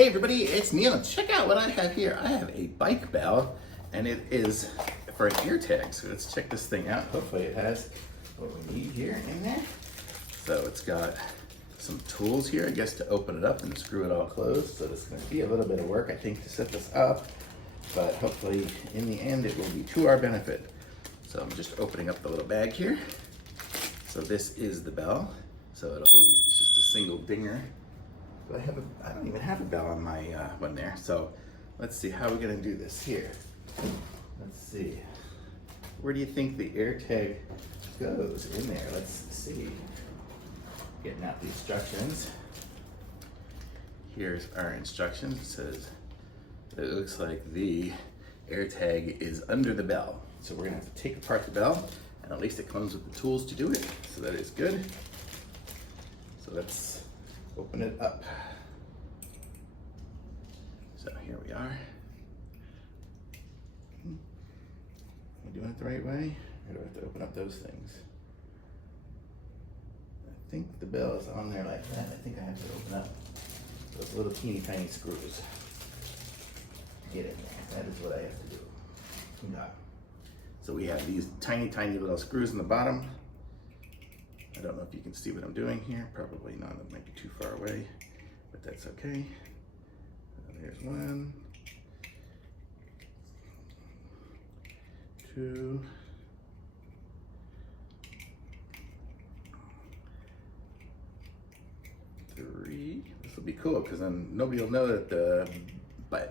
Hey everybody, it's Neil. Check out what I have here. I have a bike bell, and it is for an AirTag. So let's check this thing out. Hopefully it has what we need here in there. So it's got some tools here, I guess, to open it up and screw it all closed. So it's going to be a little bit of work, I think, to set this up, but hopefully in the end it will be to our benefit. So I'm just opening up the little bag here. So this is the bell. So it'll be just a single dinger. But I don't even have a bell on my one there. So let's see how we're gonna do this here. Let's see. Where do you think the AirTag goes in there? Let's see. Getting out the instructions. Here's our instructions. It says it looks like the AirTag is under the bell. So we're gonna have to take apart the bell, and at least it comes with the tools to do it. So that is good. So let's open it up. So here we are. Am I doing it the right way? Or do I have to open up those things? I think the bell is on there like that. I think I have to open up those little teeny tiny screws. Get in there. That is what I have to do. Yeah. So we have these tiny little screws in the bottom. I don't know if you can see what I'm doing here. Probably not. It might be too far away, but that's okay. There's 1, 2, 3. This will be cool because then nobody will know that the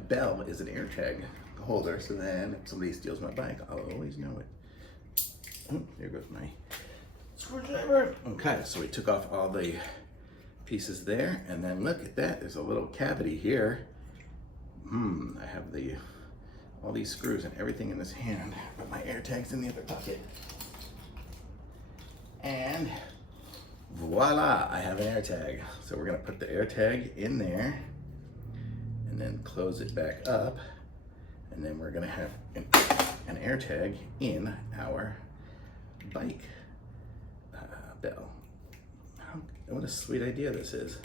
bell is an AirTag holder. So then if somebody steals my bike, I'll always know it. Oh, there goes my screwdriver. Okay, so we took off all the pieces there, and then look at that. There's a little cavity here. I have all these screws and everything in this hand, but my AirTag's in the other pocket. And voila, I have an AirTag. So we're gonna put the AirTag in there and then close it back up. And then we're gonna have an AirTag in our bike bell. What a sweet idea this is.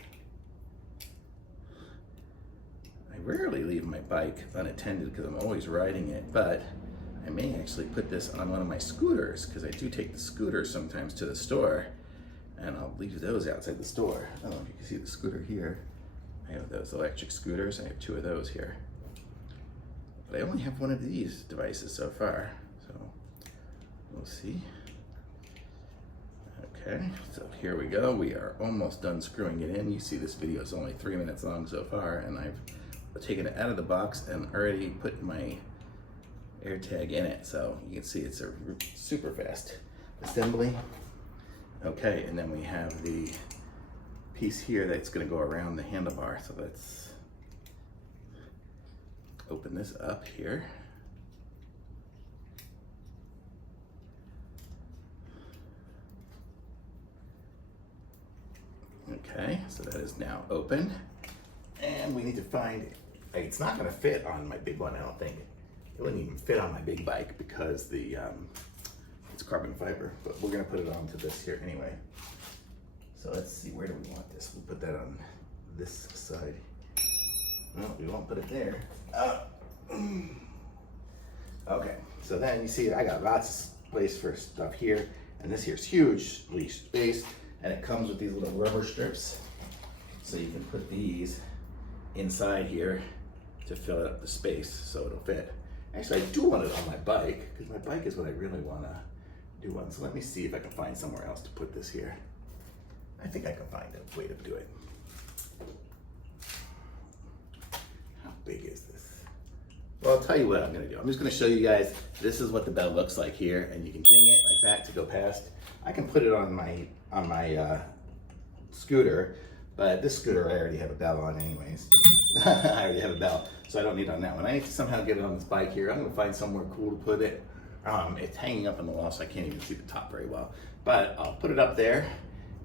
I rarely leave my bike unattended because I'm always riding it, but I may actually put this on one of my scooters because I do take the scooters sometimes to the store, and I'll leave those outside the store. I don't know if you can see the scooter here. I have those electric scooters. I have 2 of those here. But I only have one of these devices so far, so we'll see. Okay, so here we go. We are almost done screwing it in. You see this video is only 3 minutes long so far, and I've taken it out of the box and already put my AirTag in it. So you can see it's a super fast assembly. Okay, and then we have the piece here that's gonna go around the handlebar. So let's open this up here. Okay, so that is now open. And we need to find, it's not gonna fit on my big one, I don't think. It wouldn't even fit on my big bike because it's carbon fiber, but we're gonna put it onto this here anyway. So let's see, where do we want this? We'll put that on this side. No, we won't put it there. Okay, so then you see I got lots of place for stuff here, and this here's huge space, and it comes with these little rubber strips. So you can put these inside here to fill up the space so it'll fit. Actually, I do want it on my bike because my bike is what I really want to do on. So let me see if I can find somewhere else to put this here. I think I can find a way to do it. How big is this? Well, I'll tell you what I'm gonna do. I'm just gonna show you guys, this is what the bell looks like here, and you can ding it like that to go past. I can put it on my scooter, but this scooter I already have a bell on anyways. I already have a bell, so I don't need it on that one. I need to somehow get it on this bike here. I'm gonna find somewhere cool to put it. It's hanging up on the wall, so I can't even see the top very well. But I'll put it up there,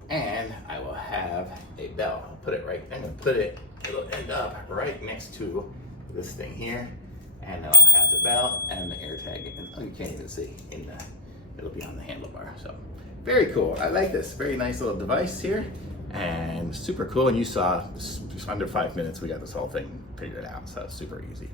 and I will have a bell. I'll put it right, I'm gonna put it, it'll end up right next to this thing here, and then I'll have the bell and the AirTag, and oh, you can't even see, it'll be on the handlebar. So very cool. I like this. Very nice little device here, and super cool. And you saw this under 5 minutes, we got this whole thing figured out. So super easy.